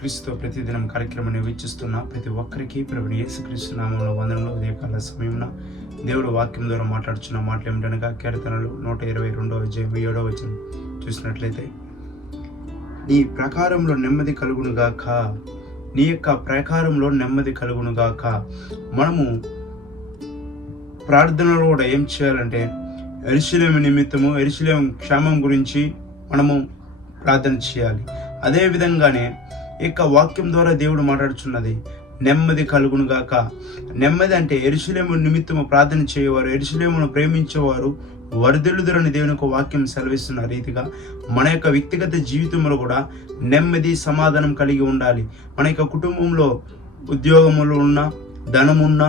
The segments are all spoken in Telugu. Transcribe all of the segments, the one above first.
క్రీస్తు ప్రతిదినం కార్యక్రమాన్ని వీక్షిస్తున్న ప్రతి ఒక్కరికి ప్రభుని యేసుక్రీస్తు నామంలో వందనంలో ఉదయకాల సమయంలో దేవుడు వాక్యం ద్వారా మాట్లాడుచున్న మాటలు ఏమిటనగా కీర్తనలు నూట ఇరవై రెండవ అధ్యాయం ఏడవ వచనం చూసినట్లయితే నీ ప్రకారంలో నెమ్మది కలుగునుగాక నీ యొక్క ప్రకారంలో నెమ్మది కలుగునుగాక మనము ప్రార్థనలో కూడా ఏం చేయాలంటే ఎరుశలేం నిమిత్తము ఎరుశలేం క్షేమం గురించి మనము ప్రార్థన చేయాలి. అదేవిధంగానే యొక్క వాక్యం ద్వారా దేవుడు మాట్లాడుచున్నది నెమ్మది కలుగునుగాక నెమ్మది అంటే ఎరుసలేము నిమిత్తము ప్రార్థన చేయవారు ఎరుసలేమును ప్రేమించేవారు వరదలుదురని దేవుని యొక్క వాక్యం సెలవిస్తున్న రీతిగా మన యొక్క వ్యక్తిగత జీవితంలో కూడా నెమ్మది సమాధానం కలిగి ఉండాలి. మన యొక్క కుటుంబంలో ఉద్యోగములు ఉన్న ధనమున్న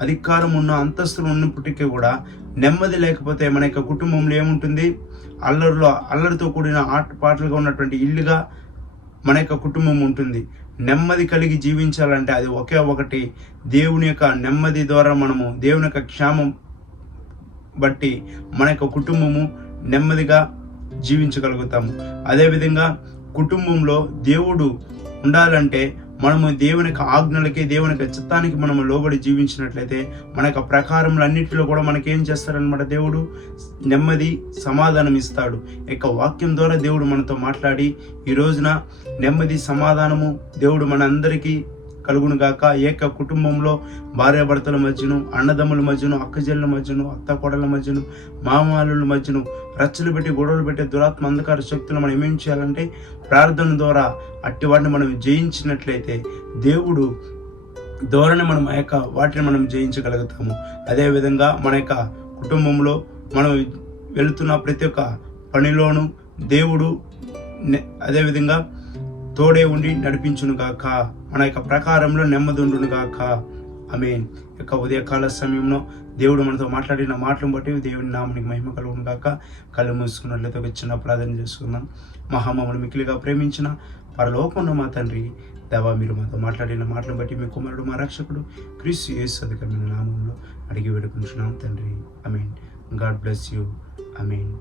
అధికారం ఉన్న అంతస్తులు ఉన్నప్పటికీ కూడా నెమ్మది లేకపోతే మన యొక్క కుటుంబంలో ఏముంటుంది? అల్లరిలో అల్లరితో కూడిన ఆట పాటలుగా ఉన్నటువంటి ఇల్లుగా మన యొక్క కుటుంబం ఉంటుంది. నెమ్మది కలిగి జీవించాలంటే అది ఒకే ఒకటి. దేవుని యొక్క నెమ్మది ద్వారా మనము దేవుని యొక్క క్షేమం బట్టి మన యొక్క కుటుంబము నెమ్మదిగా జీవించగలుగుతాము. అదేవిధంగా కుటుంబంలో దేవుడు ఉండాలంటే మనము దేవుని యొక్క ఆజ్ఞలకి దేవుని యొక్క చిత్తానికి మనము లోబడి జీవించినట్లయితే మన యొక్క ప్రకారములు అన్నింటిలో కూడా మనకేం చేస్తారనమాట దేవుడు? నెమ్మది సమాధానం ఇస్తాడు. యొక్క వాక్యం ద్వారా దేవుడు మనతో మాట్లాడి ఈ రోజున నెమ్మది సమాధానము దేవుడు మనందరికీ కలుగును గాక ఏక కుటుంబంలో భార్యాభర్తల మధ్యను అన్నదమ్ముల మధ్యను అక్కజెళ్ళ మధ్యను అత్త కొడల మధ్యను మామాలుల మధ్యను రచ్చలు పెట్టి గొడవలు పెట్టే దురాత్మ అంధకార శక్తులు మనం ఏమేం చేయాలంటే ప్రార్థన ద్వారా అట్టి వాటిని మనం జయించినట్లయితే దేవుడు ధోరణి మనం ఆ యొక్క వాటిని మనం జయించగలుగుతాము. అదేవిధంగా మన యొక్క కుటుంబంలో మనం వెళుతున్న ప్రతి ఒక్క పనిలోనూ దేవుడు అదేవిధంగా తోడే ఉండి నడిపించును గాక. మన యొక్క ప్రకారంలో నెమ్మదిండును గాక. యొక్క ఉదయకాల సమయంలో దేవుడు మనతో మాట్లాడిన మాటలను బట్టి దేవుని నామనికి మహిమ కలుగును గాక. కళ్ళు మూసుకున్నట్లయితే ఒక చిన్న ప్రార్థన చేసుకుందాం. మహామమ్మను మిక్కిలిగా ప్రేమించిన పరలోకంలో మా తండ్రి దేవా మీరు మాతో మాట్లాడిన మాటలను బట్టి మీ కుమారుడు మా రక్షకుడు క్రీస్తు యేసు అధికమైన నామంలో అడిగి వేడుకుంటున్నాం తండ్రి. Amen God bless you. Amen